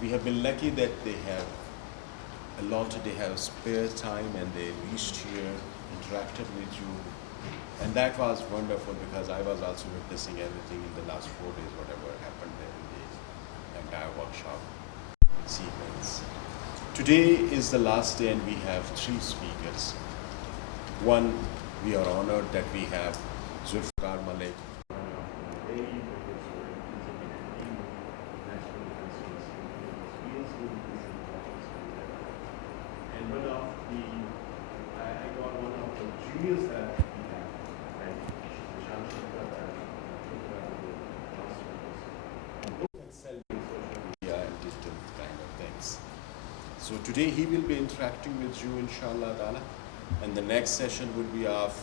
we have been lucky that they have spare time and they reached here, interacted with you, and that was wonderful because I was also witnessing everything in the last 4 days, whatever happened there in the entire workshop sequence. Today is the last day and we have 3 speakers. One, we are honored that we have Zulfikar Malik. And one of the, I got one of the juniors that we have, right? And sell social media and digital kind of things. So today he will be interacting with you, inshallah ta'ala. And the next session would be of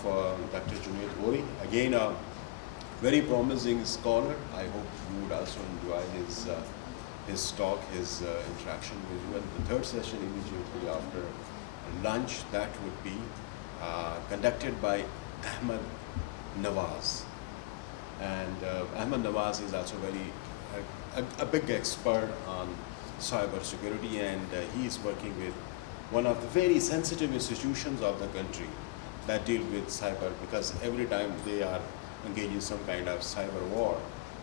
Dr. Junaid Ori, again a very promising scholar. I hope you would also enjoy his talk, his interaction with you. And the third session immediately after lunch, that would be conducted by Ahmed Nawaz. And Ahmed Nawaz is also a big expert on cyber security, and he is working with one of the very sensitive institutions of the country that deal with cyber, because every time they are engaged in some kind of cyber war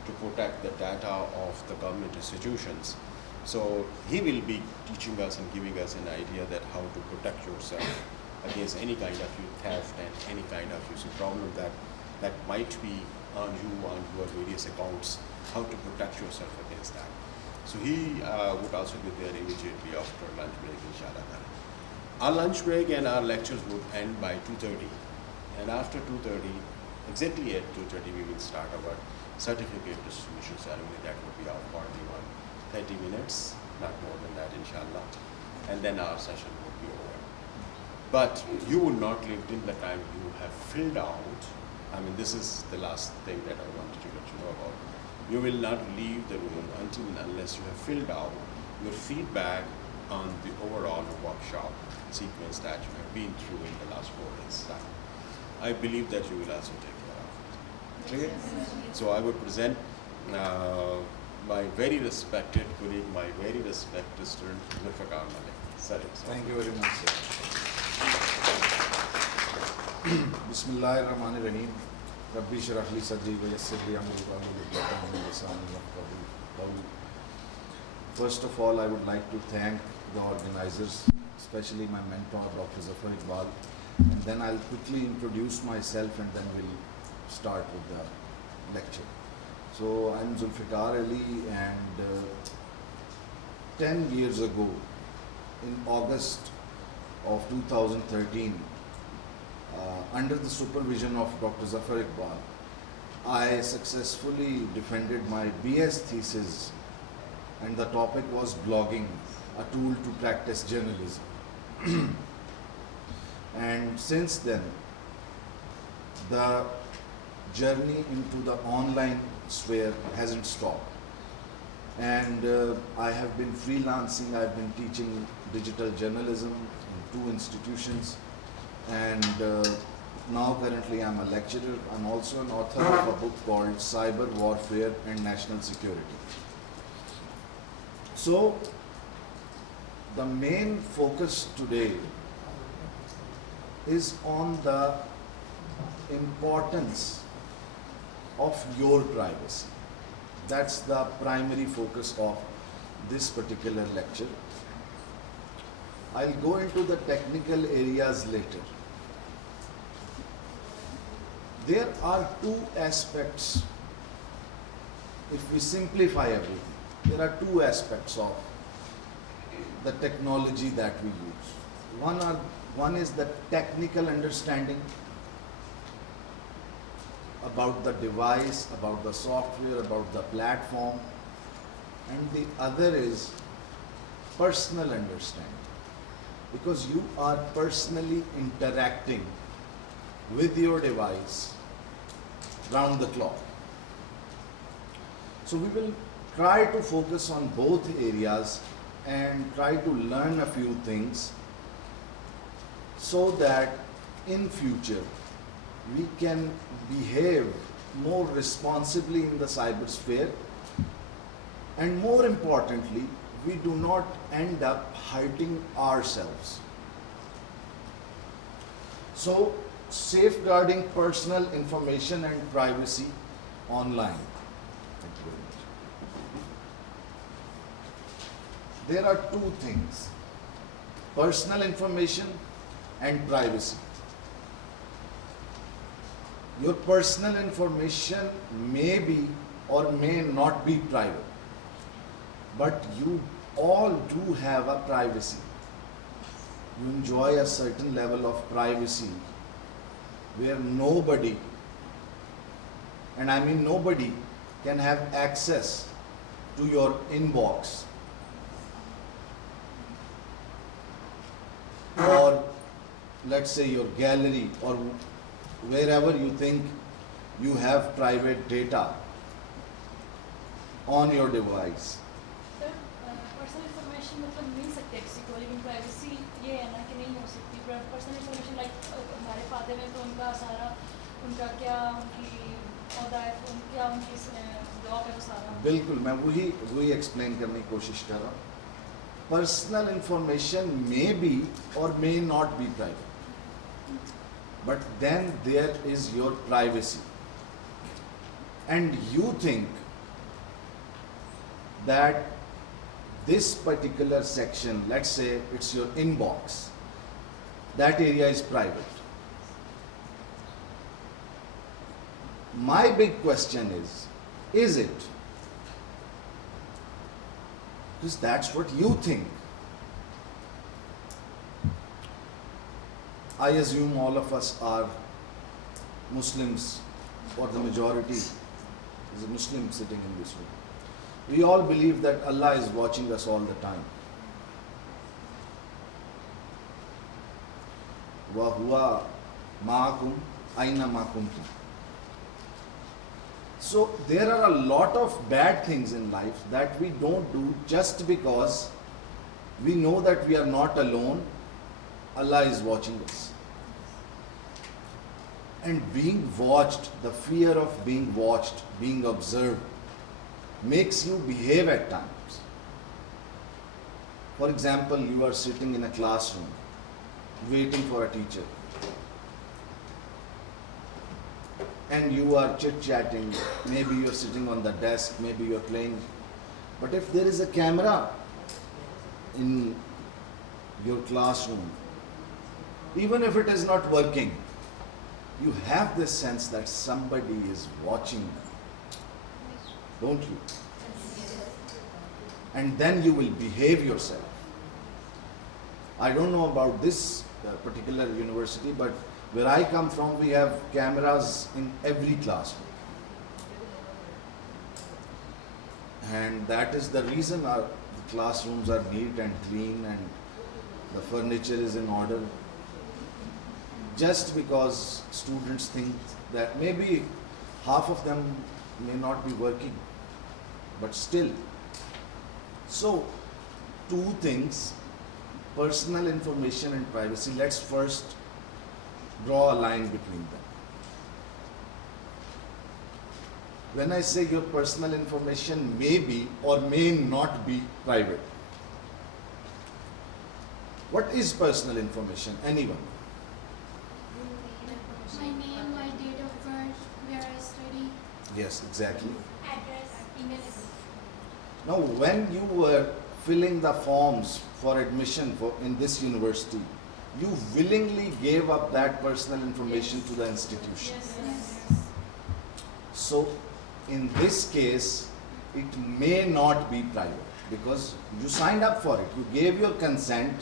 to protect the data of the government institutions. So he will be teaching us and giving us an idea that how to protect yourself against any kind of theft and any kind of problem that might be on you, on your various accounts, how to protect yourself against that. So he would also be there immediately after lunch break, inshallah. Our lunch break and our lectures would end by 2:30. And after 2:30, exactly at 2:30, we will start our certificate distribution ceremony. That would be our 30 minutes, not more than that, inshallah. And then our session would be over. But you will not leave till the time you have filled out. I mean, this is the last thing that I wanted to let you know about. You will not leave the room unless you have filled out your feedback on the overall workshop sequence that you have been through in the last 4 days. I believe that you will also take care of it. Clear? So I would present my very respected colleague, my very respected student, Zulfikar Malik. Sorry. Thank you very much, sir. Bismillahirrahmanirrahim. Rabbi shrah li sadri wa yassir li amri wahlul 'uqdatam min lisani yafqahu qawli. First of all, I would like to thank the organizers, especially my mentor, Dr. Zafar Iqbal. And then I'll quickly introduce myself and then we'll start with the lecture. So I'm Zulfikar Ali, and 10 years ago, in August of 2013, under the supervision of Dr. Zafar Iqbal, I successfully defended my BS thesis, and the topic was blogging, a tool to practice journalism. And since then, the journey into the online sphere hasn't stopped. And I have been freelancing, I've been teaching digital journalism in 2 institutions, and now currently I'm a lecturer. I'm also an author of a book called Cyber Warfare and National Security. So the main focus today is on the importance of your privacy. That's the primary focus of this particular lecture. I'll go into the technical areas later. There are 2 aspects. If we simplify everything, there are 2 aspects of the technology that we use. One is the technical understanding about the device, about the software, about the platform, and the other is personal understanding, because you are personally interacting with your device round the clock. So we will try to focus on both areas and try to learn a few things so that in future we can behave more responsibly in the cybersphere, and more importantly, we do not end up hurting ourselves. So, safeguarding personal information and privacy online. Thank you very much. There are two things: personal information and privacy. Your personal information may be or may not be private, but you all do have a privacy. You enjoy a certain level of privacy where nobody, and I mean nobody, can have access to your inbox or let's say your gallery or wherever you think you have private data on your device. Sir personal information मतलब मिल सकती है किसी को, लेकिन privacy ये है ना कि नहीं हो सकती. पर्सनल इंफॉर्मेशन लाइक हमारे फादर हैं तो उनका सारा, उनका क्या, उनकी औहदा है, क्या उनकी जॉब है, वो सारा. बिल्कुल, मैं वही एक्सप्लेन करने की कोशिश कर रहा हूँ. पर्सनल इंफॉर्मेशन मे बी और may not be private, but then there is your privacy, and you think that this particular section, let's say it's your inbox, that area is private. My big question is it? Because that's what you think. I assume all of us are Muslims, or the majority is a Muslim sitting in this room. We all believe that Allah is watching us all the time. Wa huwa ma'akum aina ma kuntum. So there are a lot of bad things in life that we don't do just because we know that we are not alone. Allah is watching us. And being watched, the fear of being watched, being observed, makes you behave at times. For example, you are sitting in a classroom, waiting for a teacher, and you are chit-chatting, maybe you're sitting on the desk, maybe you're playing, but if there is a camera in your classroom, even if it is not working, you have this sense that somebody is watching, don't you? And then you will behave yourself. I don't know about this particular university, but where I come from, we have cameras in every classroom. And that is the reason our classrooms are neat and clean and the furniture is in order. Just because students think that maybe half of them may not be working, but still. So, two things: personal information and privacy. Let's first draw a line between them. When I say your personal information may be or may not be private, what is personal information? Anyone? My name, my date of birth, where I study, Yes, exactly. address, email address. Now, when you were filling the forms for admission in this university, you willingly gave up that personal information to the institution. Yes. So, in this case, it may not be private because you signed up for it. You gave your consent,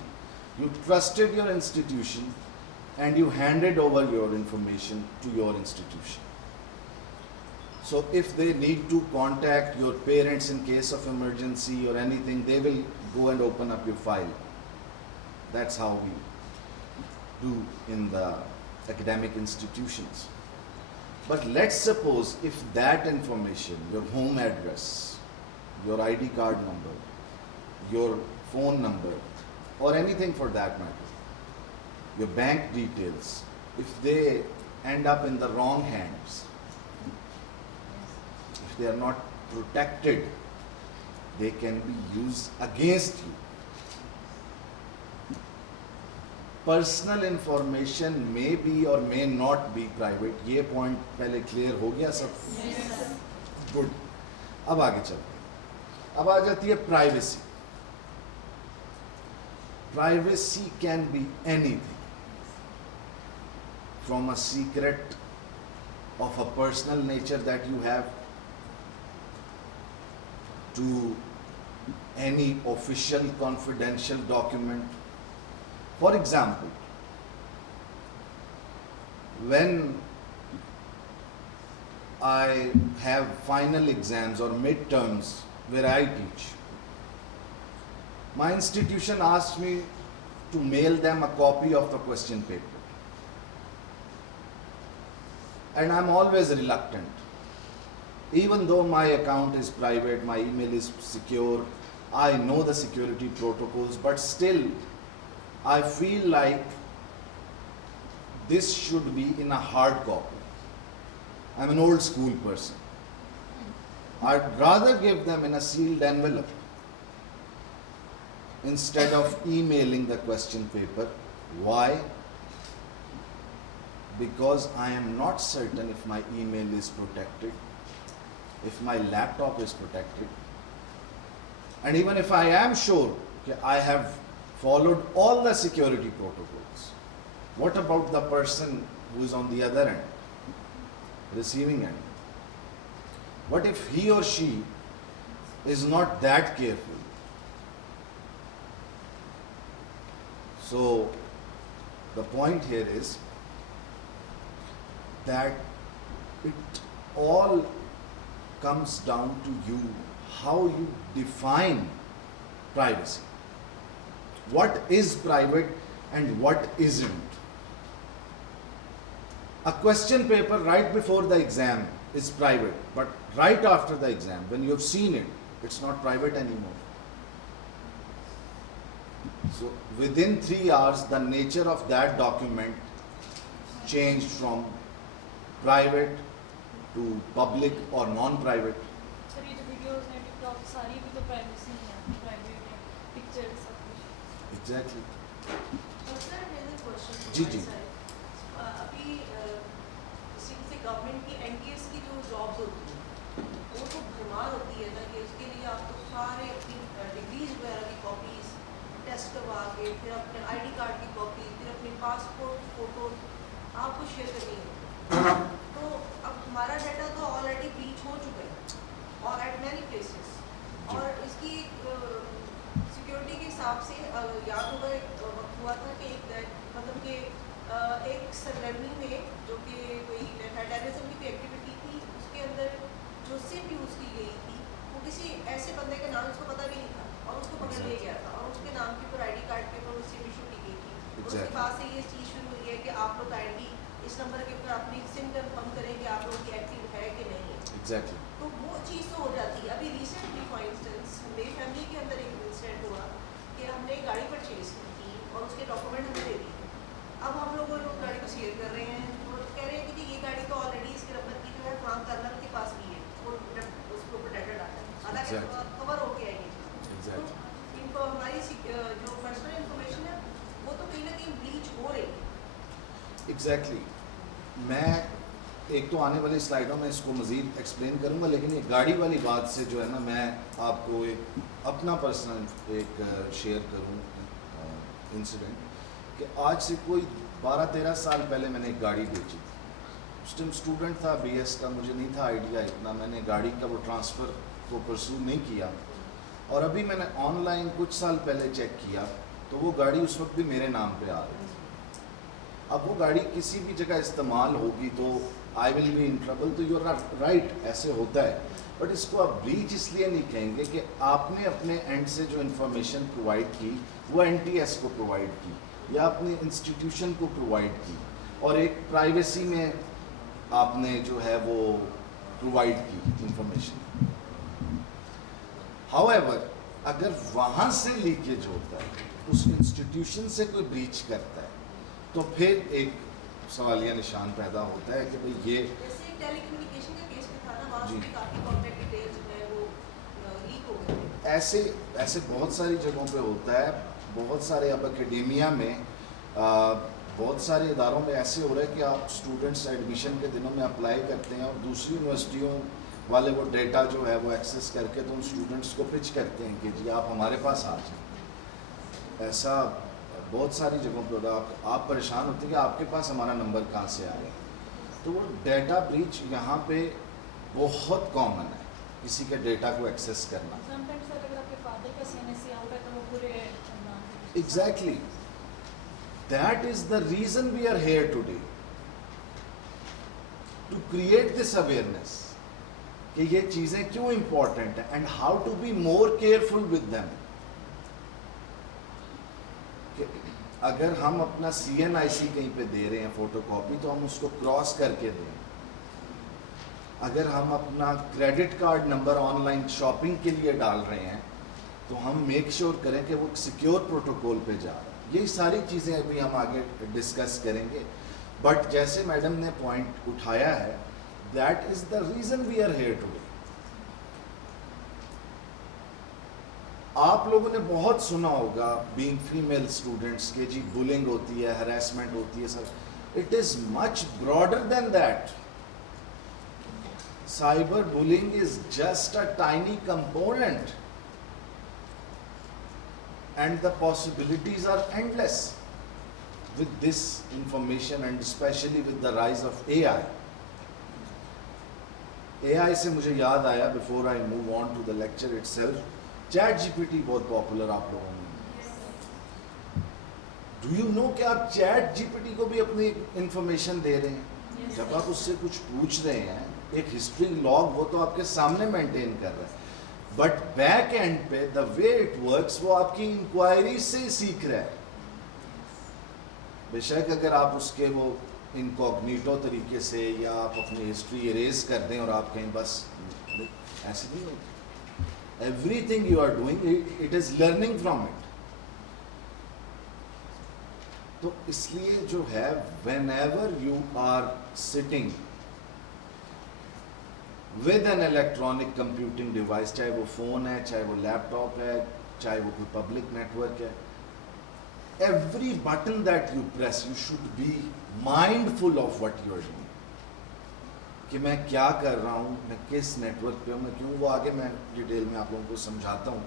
you trusted your institution, and you handed over your information to your institution. So if they need to contact your parents in case of emergency or anything, they will go and open up your file. That's how we do in the academic institutions. But let's suppose if that information, your home address, your ID card number, your phone number, or anything for that matter, your bank details, if they end up in the wrong hands, if they are not protected, they can be used against you. Personal information may be or may not be private. ये point पहले clear हो गया सब? Good. अब आगे चलते हैं. अब आ जाती है privacy. Privacy can be anything, from a secret of a personal nature that you have to any official confidential document. For example, when I have final exams or midterms where I teach, my institution asked me to mail them a copy of the question paper. And I'm always reluctant. Even though my account is private, my email is secure, I know the security protocols, but still I feel like this should be in a hard copy. I'm an old school person. I'd rather give them in a sealed envelope instead of emailing the question paper. Why? Because I am not certain if my email is protected, if my laptop is protected, and even if I am sure that I have followed all the security protocols, what about the person who is on the other end, receiving end? What if he or she is not that careful? So the point here is that it all comes down to you, how you define privacy. What is private and what isn't? A question paper right before the exam is private, but right after the exam, when you have seen it, it's not private anymore. So within 3 hours, the nature of that document changed from private to public or non-private. Sir ये जो videos हैं TikTok सारी भी तो privacy है, private है, pictures सब कुछ. Exactly. सर मेरा क्वेश्चन जी, जी. अभी जैसे गवर्नमेंट की एनटीएस की जो जॉब्स होती हैं वो तो भरमार होती है ना कि उसके लिए आप तो सारे अपनी डिग्रीज वगैरह की कॉपीज टेस्ट करवा के फिर अपने आईडी कार्ड की कॉपी फिर अपने पासपोर्ट फोटो आपको शेयर करनी है. तो अब हमारा डाटा तो ऑलरेडी ब्रीच हो चुका है और एट मैनी प्लेसेस, और इसकी सिक्योरिटी के हिसाब से याद होगा एक वक्त हुआ था कि मतलब कि एक सरगर्मी में जो कि कोई टेररिज्म की कोई एक्टिविटी थी उसके अंदर जो सिम यूज़ की गई थी वो किसी ऐसे बंदे के नाम उसको पता भी नहीं था और उसको पकड़ लिया गया था और उसके नाम के ऊपर आईडी कार्ड के ऊपर सिम इशू की गई थी. उसके बाद से ये चीज़ शुरू हुई है कि आप लोग आईडी इस नंबर के ऊपर अपनी सिम कंफर्म करें कि आप लोगों की एक्टिव है कि नहीं है. Exactly. तो वो चीज़ तो हो जाती है. अभी रिसेंटली फॉर इंस्टेंस मेरी फैमिली के अंदर एक इंसिडेंट हुआ कि हमने एक गाड़ी परचेज की थी और उसके डॉक्यूमेंट हमें दे दिए. अब हम लोग गाड़ी को शेयर कर रहे हैं तो कह रहे हैं कि ये गाड़ी तो ऑलरेडी इसके नंबर की जो है फ्रांस कर्नल के पास भी है, वो उसके ऊपर डाटा डाटा है, हालांकि कवर हो गया है. तो इनको हमारी जो पर्सनल इंफॉर्मेशन है वो तो कहीं ना कहीं ब्रीच हो रही है. Exactly. मैं एक तो आने वाली स्लाइडों में इसको मज़ीद एक्सप्लेन करूँगा, लेकिन ये गाड़ी वाली बात से जो है ना मैं आपको एक अपना पर्सनल एक शेयर करूँ इंसिडेंट कि आज से कोई 12-13 साल पहले मैंने एक गाड़ी बेची थी. उस टाइम स्टूडेंट था बीएस का, मुझे नहीं था आइडिया इतना, मैंने गाड़ी का वो ट्रांसफ़र को परसू नहीं किया. और अभी मैंने ऑनलाइन कुछ साल पहले चेक किया तो वो गाड़ी उस वक्त भी मेरे नाम पे आ रही थी. अब वो गाड़ी किसी भी जगह इस्तेमाल होगी तो I will be in trouble. तो यूर राइट, ऐसे होता है. बट इसको आप ब्रीच इसलिए नहीं कहेंगे कि आपने अपने एंड से जो इन्फॉर्मेशन प्रोवाइड की वो एनटीएस को प्रोवाइड की या अपने इंस्टीट्यूशन को प्रोवाइड की और एक प्राइवेसी में आपने जो है वो प्रोवाइड की इंफॉर्मेशन. हाउएवर अगर वहाँ से लीकेज होता है, उस इंस्टीट्यूशन से कोई ब्रीच करता है, तो फिर एक सवालिया निशान पैदा होता है कि भाई ये जैसे एक टेलीकम्युनिकेशन का केस भी था ना, वहाँ जी. से भी काफ़ी कॉन्टैक्ट डिटेल्स जो है वो लीक हो गए. ऐसे ऐसे बहुत सारी जगहों पे होता है, बहुत सारे अब एकेडेमिया में बहुत सारे इदारों में ऐसे हो रहा है कि आप स्टूडेंट्स एडमिशन के दिनों में अप्लाई करते हैं और दूसरी यूनिवर्सिटियों वाले वो डेटा जो है वो एक्सेस करके तो उन स्टूडेंट्स को पिच करते हैं कि जी आप हमारे पास आ जाए। ऐसा बहुत सारी जगहों पर होता है। आप परेशान होते हैं कि आपके पास हमारा नंबर कहाँ से आ गया। तो वो डेटा ब्रीच यहाँ पे बहुत कॉमन है, किसी के डेटा को एक्सेस करना। Sometimes sir, अगर आपके father का CNSC आ गया तो वो पूरे Exactly. That is the reason we are here today, to create this awareness कि ये चीज़ें क्यों important है and how to be more careful with them. कि अगर हम अपना CNIC कहीं पे दे रहे हैं फोटोकॉपी तो हम उसको क्रॉस करके दें। अगर हम अपना credit card number online shopping के लिए डाल रहे हैं तो हम मेक श्योर करें कि वो सिक्योर प्रोटोकॉल पे जा रहा है। ये सारी चीज़ें अभी हम आगे डिस्कस करेंगे, बट जैसे मैडम ने पॉइंट उठाया है, that is the reason we are here today. आप लोगों ने बहुत सुना होगा बीइंग फीमेल स्टूडेंट्स के जी बुलिंग होती है, हरासमेंट होती है, सब। It is much broader then that. Cyber bullying is just a tiny component and the possibilities are endless with this information and especially with the rise of AI. AI से मुझे याद आया, before I move on to the lecture itself, ChatGPT बहुत popular आप लोगों में। Do you know कि आप ChatGPT को भी अपनी इंफॉर्मेशन दे रहे हैं? जब आप उससे कुछ पूछ रहे हैं, एक हिस्ट्री लॉग वो तो आपके सामने मेंटेन कर रहा है, बट बैक एंड पे द वे इट वर्क्स वो आपकी इंक्वायरी से सीख रहा है। बेशक अगर आप उसके वो इनकॉग्निटो तरीके से या आप अपनी हिस्ट्री इरेज कर दें और आप कहीं बस, ऐसे नहीं होती। Everything you are doing it is learning from it. तो इसलिए जो है, whenever you are sitting with an electronic computing device, चाहे वो फ़ोन है, चाहे वो लैपटॉप है, चाहे वो कोई पब्लिक नेटवर्क है, every button that you press, you should be mindful of what you are doing. कि मैं क्या कर रहा हूँ, मैं किस नेटवर्क पे हूँ, मैं क्यों, वो आगे मैं डिटेल में आप लोगों को समझाता हूँ।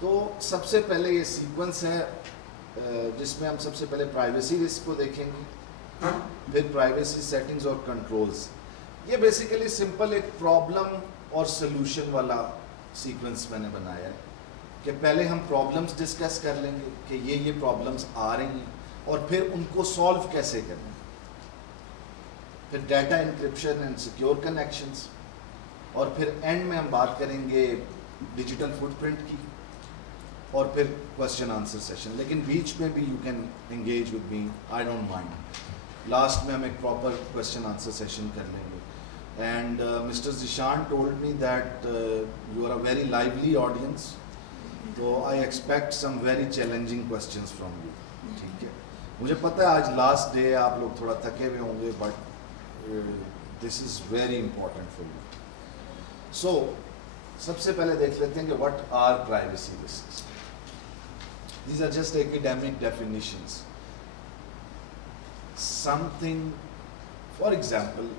तो सबसे पहले ये सीक्वेंस है जिसमें हम सबसे पहले प्राइवेसी रिस्क को देखेंगे, फिर प्राइवेसी सेटिंग्स और कंट्रोल्स। ये बेसिकली सिंपल एक प्रॉब्लम और सॉल्यूशन वाला सीक्वेंस मैंने बनाया है कि पहले हम प्रॉब्लम्स डिस्कस कर लेंगे कि ये प्रॉब्लम्स आ रही हैं और फिर उनको सॉल्व कैसे करना है, फिर data encryption and secure connections, और फिर एंड में हम बात करेंगे डिजिटल फुटप्रिंट की, और फिर क्वेश्चन आंसर सेशन। लेकिन बीच में भी you can engage with me, I don't mind. Last में हम एक प्रॉपर क्वेश्चन आंसर सेशन कर लेंगे। And Mr. Zishan told me that you are a very lively audience, so I expect some very challenging questions from you. ठीक है, मुझे पता है आज लास्ट डे आप लोग थोड़ा थके हुए होंगे, but this is very important for you. So सबसे पहले देख लेते हैं कि what are privacy risks. These are just academic definitions. Something, for example,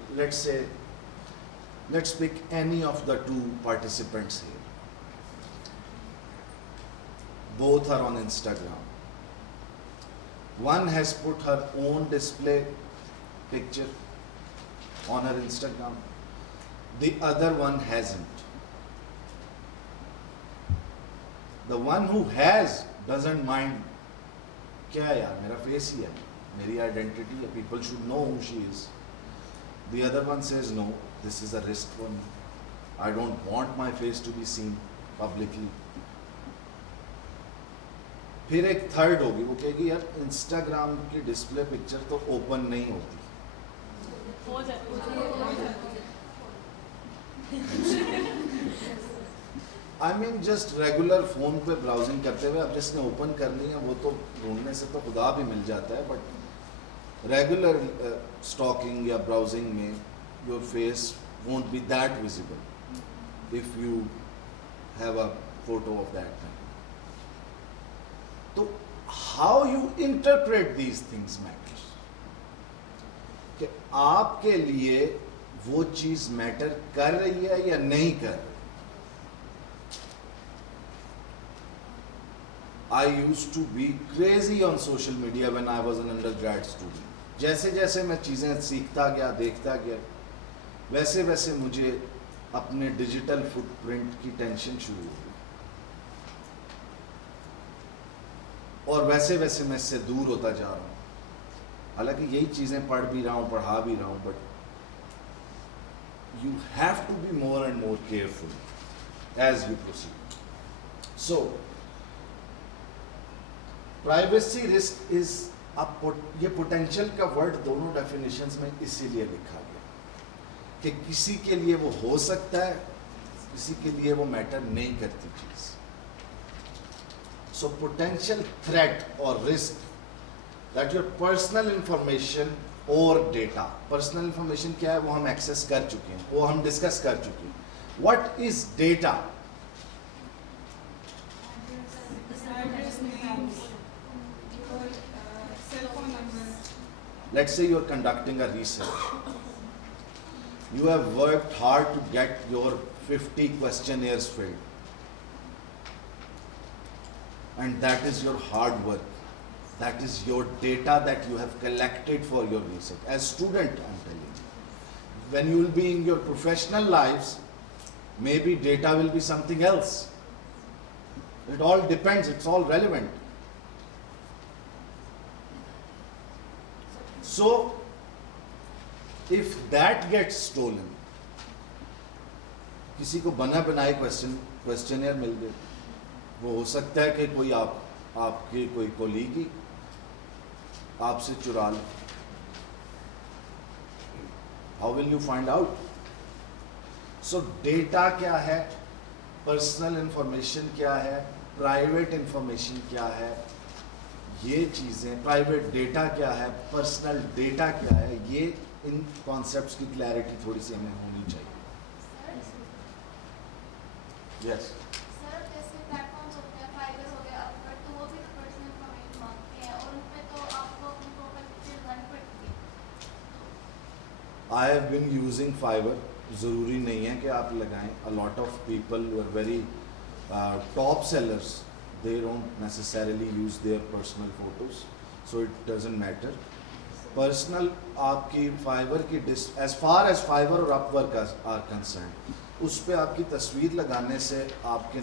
let's pick any of the two participants here. Both are on Instagram. One has put her own display picture on her Instagram. The other one hasn't. The one who has doesn't mind, क्या यार मेरा face ही है, मेरी identity है, people should know who she is. The other one says no, this is a risk for me. I don't want my face to be seen publicly. फिर एक third होगी, वो कहेगी यार इंस्टाग्राम की डिस्प्ले पिक्चर तो open नहीं होती। I mean just regular phone पे ब्राउजिंग करते हुए अब जिसने ओपन करनी है वो तो ढूंढने से तो खुदा भी मिल जाता है, बट रेगुलर स्टॉकिंग या ब्राउजिंग में your face won't be that visible if you have a photo of that thing. So how you interpret these things matters. کہ آپ کے لیے وہ چیز میٹر کر رہی ہے یا نہیں کر رہی. I used to be crazy on social media when I was an undergrad student. جیسے جیسے میں چیزیں سیکھتا گیا, دیکھتا گیا, ویسے ویسے مجھے اپنے ڈیجیٹل فٹ پرنٹ کی ٹینشن شروع ہو گئی, اور ویسے ویسے میں اس سے دور ہوتا جا رہا ہوں. حالانکہ یہی چیزیں پڑھ بھی رہا ہوں, پڑھا بھی رہا ہوں, but you have to be more and more careful as you proceed. So privacy risk is یہ پوٹینشیل کا ورڈ دونوں ڈیفینیشنز میں اسی لیے لکھا گیا کہ کسی کے لیے وہ ہو سکتا ہے, کسی کے لیے وہ میٹر نہیں کرتی چیز. سو پوٹینشیل تھریٹ اور risk that your personal information اور ڈیٹا. پرسنل انفارمیشن کیا ہے وہ ہم ایکسیس کر چکے ہیں, وہ ہم ڈسکس کر چکے ہیں. What is data? Let's say you're conducting a research. You have worked hard to get your 50 questionnaires filled. And that is your hard work. That is your data that you have collected for your research. As student, I'm telling you. When you will be in your professional lives, maybe data will be something else. It all depends, it's all relevant. So, if that gets stolen, کسی کو بنا بنائے questionnaire مل گئے, وہ ہو سکتا ہے کہ کوئی آپ کی کوئی کولیگ ہی آپ سے چرا لے. How will you find out? So, data کیا ہے, پرسنل انفارمیشن کیا ہے, پرائیویٹ انفارمیشن کیا ہے, یہ چیزیں, پرائیویٹ ڈیٹا کیا ہے, پرسنل ڈیٹا کیا ہے, یہ ان کانسیپٹس کی کلیئرٹی تھوڑی سی ہمیں ہونی چاہیے. یس سر جیسے پلیٹ فارمس ہوتے ہیں, فائبر ہو گیا, تو وہ بھی تو پرسنل انفارمیشن مانگتے ہیں, اور ان پہ تو آپ کو اپنی پروفائل پکچر لگانی پڑتی ہے. I have been using Fiverr. ضروری نہیں ہے کہ آپ لگائیں. A lot of people who are very top sellers, they don't necessarily use their personal photos, so it doesn't matter. Personal آپ کی Fiverr کی as far as Fiverr اور Upwork are concerned, اس پہ آپ کی تصویر لگانے سے آپ کے